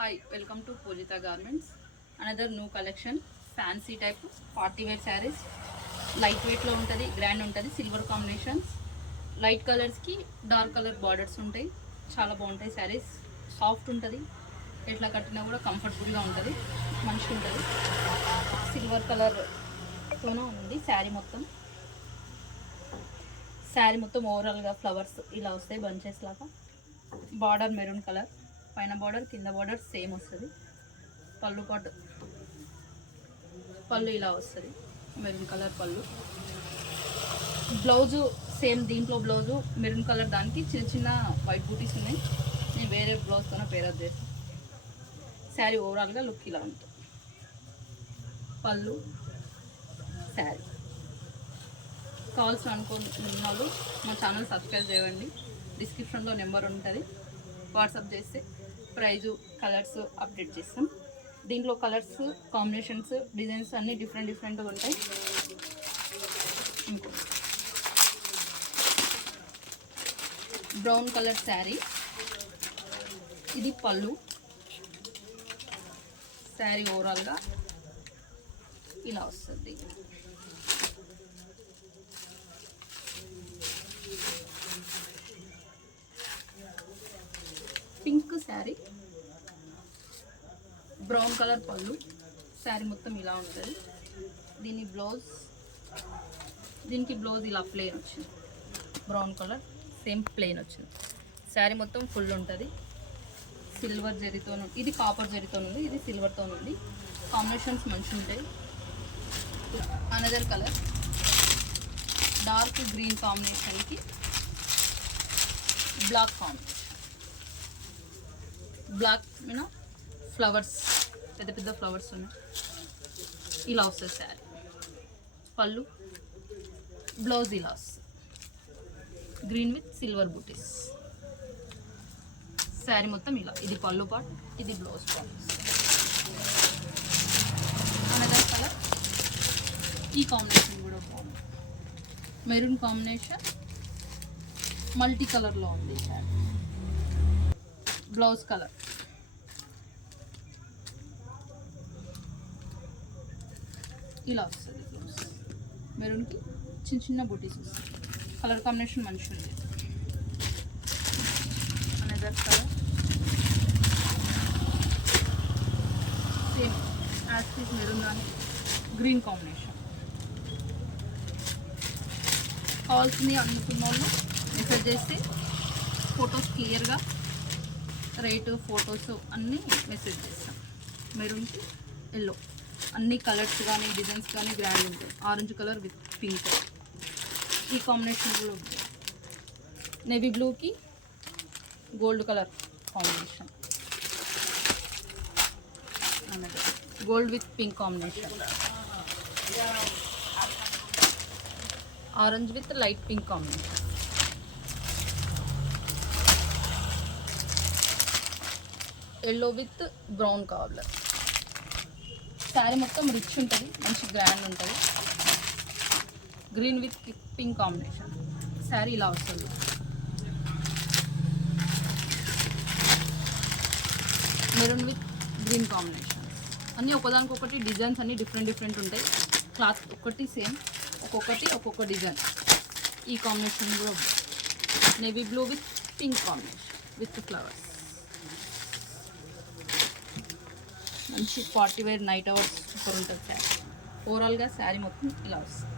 Hi, welcome to Pujita Garments. Another new collection, fancy type party wear sarees. Light weight lo untadi, grand untadi, silver combinations. Light colors ki dark color borders ఉంటాయి. చాలా బాగుంటాయి sarees. Soft ఉంటుంది, ఎట్లా కట్టినా కూడా కంఫర్టబుల్గా ఉంటుంది, మంచిగా ఉంటుంది. సిల్వర్ కలర్తోనే ఉంది శారీ మొత్తం. శారీ మొత్తం ఓవరాల్గా ఫ్లవర్స్ ఇలా వస్తాయి బంచెస్ లాగా. బార్డర్ మెరూన్ కలర్, పైన బార్డర్ కింద బార్డర్ సేమ్ వస్తుంది. పళ్ళు ఇలా వస్తుంది, మెరూన్ కలర్ పళ్ళు. బ్లౌజు సేమ్, దీంట్లో బ్లౌజు మెరూన్ కలర్, దానికి చిన్న చిన్న వైట్ బూటీస్ ఉన్నాయి. నేను వేరే బ్లౌజ్తోనే పేరప్ చేస్తాను. శారీ ఓవరాల్గా లుక్ ఇలా ఉంటుంది. పళ్ళు, శారీ. కావాల్సిన అనుకున్న వాళ్ళు మా ఛానల్ సబ్స్క్రైబ్ చేయండి. డిస్క్రిప్షన్లో నెంబర్ ఉంటుంది, వాట్సాప్ చేస్తే ప్రైజు కలర్స్ అప్డేట్ చేస్తాం. దీంట్లో కలర్స్ కాంబినేషన్స్ డిజైన్స్ అన్నీ డిఫరెంట్గా ఉంటాయి. ఇంకో బ్రౌన్ కలర్ శారీ, ఇది పళ్ళు. శారీ ఓవరాల్గా ఇలా వస్తుంది. పింక్ శారీ, బ్రౌన్ కలర్ పళ్ళు. శారీ మొత్తం ఇలా ఉంటుంది. దీనికి బ్లౌజ్ ఇలా ప్లెయిన్ వచ్చింది. బ్రౌన్ కలర్ సేమ్ ప్లెయిన్ వచ్చింది. శారీ మొత్తం ఫుల్ ఉంటుంది. సిల్వర్ జరీతో, ఇది కాపర్ జరీతో ఉంది, ఇది సిల్వర్తో ఉంది. కాంబినేషన్స్ మంచిగా ఉంటాయి. అనదర్ కలర్ డార్క్ గ్రీన్ కాంబినేషన్కి బ్లాక్ కాంబినేషన్. బ్లాక్ మీద ఫ్లవర్స్, పెద్ద పెద్ద ఫ్లవర్స్ ఉన్నాయి. ఇలా వస్తుంది శారీ. పళ్ళు, బ్లౌజ్ ఇలా వస్తుంది, గ్రీన్ విత్ సిల్వర్ బూటీస్. శారీ మొత్తం ఇలా, ఇది పళ్ళు పార్ట్, ఇది బ్లౌజ్ పార్ట్. అనదర్ కలర్, ఈ కాంబినేషన్ కూడా బాగుంది. మెరూన్ కాంబినేషన్ మల్టీ కలర్లో ఉంది శారీ. బ్లౌజ్ కలర్, ఇలా వస్తుంది. బ్లౌజ్ మెరూన్కి చిన్న చిన్న బూటీస్ వస్తాయి. కలర్ కాంబినేషన్ మంచిగా ఉంది. Another colour same as it maroon అని గ్రీన్ కాంబినేషన్. కావాల్సింది అనుకున్న వాళ్ళు మెసేజ్ చేస్తే ఫొటోస్ క్లియర్గా, రేటు, ఫొటోస్ అన్నీ మెసేజ్ చేస్తాం. మెరూన్కి ఎల్లో, అన్ని కలర్స్ కానీ డిజైన్స్ కానీ గ్రాండ్ ఉంటాయి. ఆరెంజ్ కలర్ విత్ పింక్, ఈ కాంబినేషన్ కూడా ఉంటుంది. నేవీ బ్లూకి gold colour combination, gold with pink combination. Orange with light pink combination. Yellow with brown colour. Sari మొత్తం రిచ్ ఉంటుంది, మంచి గ్రాండ్ ఉంటుంది. Green with pink combination. Sari ఇలా వస్తుంది. Maroon with green combination. అన్నీ ఒకదానికొకటి డిజైన్స్ అన్నీ డిఫరెంట్ ఉంటాయి. క్లాత్ ఒకటి సేమ్, ఒక్కొక్క డిజైన్. ఈ కాంబినేషన్ కూడా navy blue with pink combination with flowers. మంచి party wear night hours super ఉంటుంది శారీ. ఓవరాల్గా శారీ మొత్తం ఇలా వస్తుంది.